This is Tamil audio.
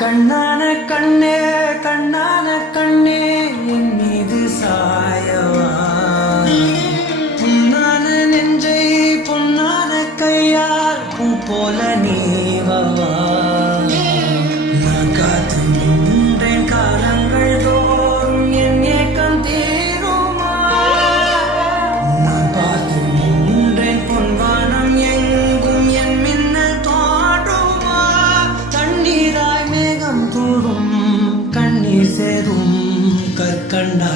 கண்ணான கண்ணே கண்ணான கண்ணே என் மீது சாயவா புண்ணான நெஞ்சை பொன்னான கையால் பூ போல நீவவா நான் காத்து நின்றேன் காலங்கள் தோறும் என் ஏக்கம் தீருமா நான் பார்த்து நின்றேன் பொன்வானம் எங்கும் என் மின்னல் தோன்றுமா தண்ணீராய் மேகம் தூரும் கண்ணீர் சேரும் கற்கண்டா